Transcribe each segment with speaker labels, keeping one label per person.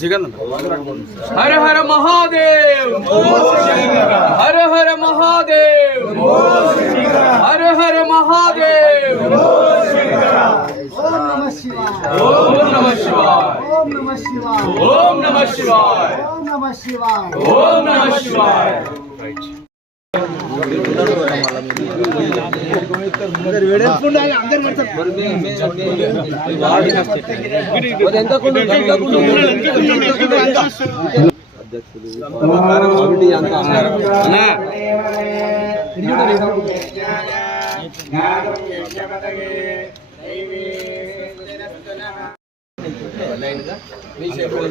Speaker 1: Chicken హర హర మహాదేవ్. హర హర మహాదేవ్. హర
Speaker 2: హర మహాదేవ్. ఓం
Speaker 1: నమ శివాయ. ఓం
Speaker 2: నమ శివాయ. ఓం
Speaker 1: నమ శివాయ. ఓం
Speaker 2: నమ శివాయ. అధ్యక్షులు
Speaker 1: లైన్గా మీ చేపలు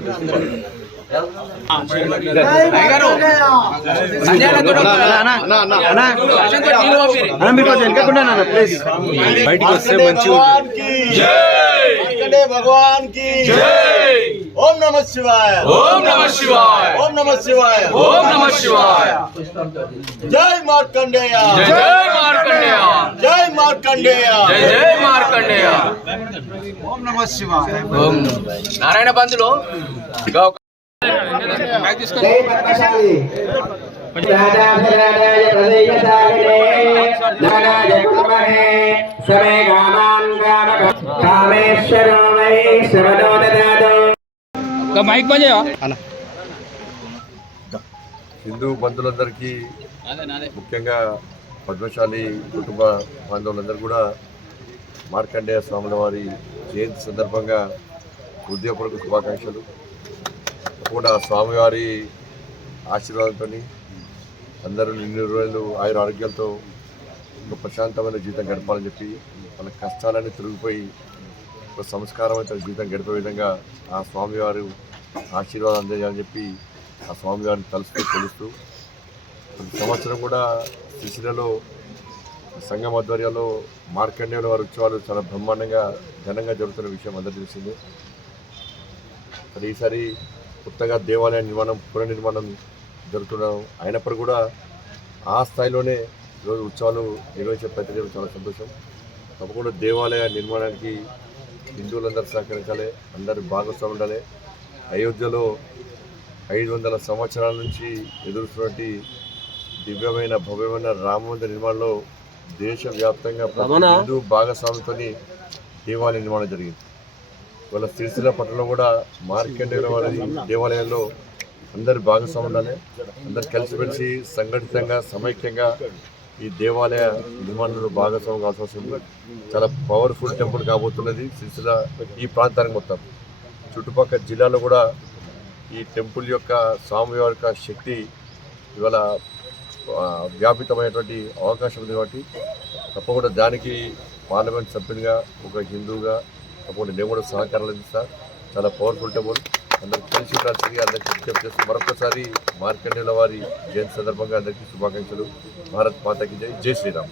Speaker 3: బయటికి వస్తే మంచి
Speaker 4: భగవాన్కి
Speaker 1: జై
Speaker 4: ओम नमः शिवाय
Speaker 1: ओम नमः शिवाय
Speaker 4: ओम नमः शिवाय
Speaker 1: ओम नमः शिवाय
Speaker 4: जय मार्कंडेय
Speaker 1: जय जय मार्कंडेय
Speaker 4: जय मार्कंडेय
Speaker 1: जय जय मार्कंडेय
Speaker 4: ओम नमः शिवाय
Speaker 1: ఓం నారాయణ పంతులు ఇక ఒక- మైక్ తీసుకో. మైక్ పని
Speaker 3: హిందూ బంధువులందరికీ ముఖ్యంగా పద్మశాలి కుటుంబ బాంధవులందరూ కూడా మార్కండేయ స్వాముల వారి జయంతి సందర్భంగా హృదయపూర్వక శుభాకాంక్షలు. కూడా స్వామివారి ఆశీర్వాదంతో అందరూ నిన్ను రోజులు ఆయుర ఆరోగ్యాలతో ఒక ప్రశాంతమైన జీవితం గడపాలని చెప్పి వాళ్ళ కష్టాలన్నీ తిరిగిపోయి ఒక సంస్కారవంతమైన జీవితం గడిపే విధంగా ఆ స్వామివారు ఆశీర్వాదం అందజేయాలని చెప్పి ఆ స్వామివారిని తలుస్తూ తెలుస్తూ ప్రతి సంవత్సరం కూడా శిశిరలో సంఘం ఆధ్వర్యంలో మార్కండేయుల వారి ఉత్సవాలు చాలా బ్రహ్మాండంగా ఘనంగా జరుగుతున్న విషయం అందరికీ తెలిసిందే. మరి ఈసారి కొత్తగా దేవాలయ నిర్మాణం పునర్నిర్మాణం జరుగుతున్నాం అయినప్పుడు కూడా ఆ స్థాయిలోనే ఈరోజు ఉత్సవాలు నిర్వహించే ప్రతి చాలా సంతోషం. తప్పకుండా దేవాలయ నిర్మాణానికి హిందువులందరూ సహకరించాలి అందరూ భాగస్వామి ఉండాలి అయోధ్యలో ఐదు వందల సంవత్సరాల నుంచి ఎదురుస్తున్నటువంటి దివ్యమైన భవ్యమైన రామ మందిర నిర్మాణంలో దేశవ్యాప్తంగా హిందూ భాగస్వామితో దేవాలయ నిర్మాణం జరిగింది. ఇవాళ సిరిసిల్ల పట్టణంలో కూడా మార్కెండేయుల వారి దేవాలయంలో అందరు భాగస్వామి ఉండాలి అందరు కలిసిమెలిసి సంఘటితంగా సమైక్యంగా ఈ దేవాలయ నిర్మాణంలో భాగస్వామి కావాల్సి చాలా పవర్ఫుల్ టెంపుల్ కాబోతున్నది. సిరిసిల్ల ఈ ప్రాంతానికి మొత్తం. చుట్టుపక్కల జిల్లాలో కూడా ఈ టెంపుల్ యొక్క స్వామి యొక్క శక్తి ఇవాళ వ్యాపితమైనటువంటి అవకాశం ఉంది కాబట్టి తప్పకుండా దానికి పార్లమెంట్ సభ్యునిగా ఒక హిందూగా తప్పకుండా నేను కూడా సహకారాలు అందిస్తా. చాలా పవర్ఫుల్ టెంపుల్ అందరికి తెలిసి ఉండాల్సింది అందరికీ విజ్ఞప్తి చేస్తూ మరొకసారి మార్కండేల వారి జయంతి సందర్భంగా అందరికీ శుభాకాంక్షలు. భారత్ మాతకి జై. జై శ్రీరామ్.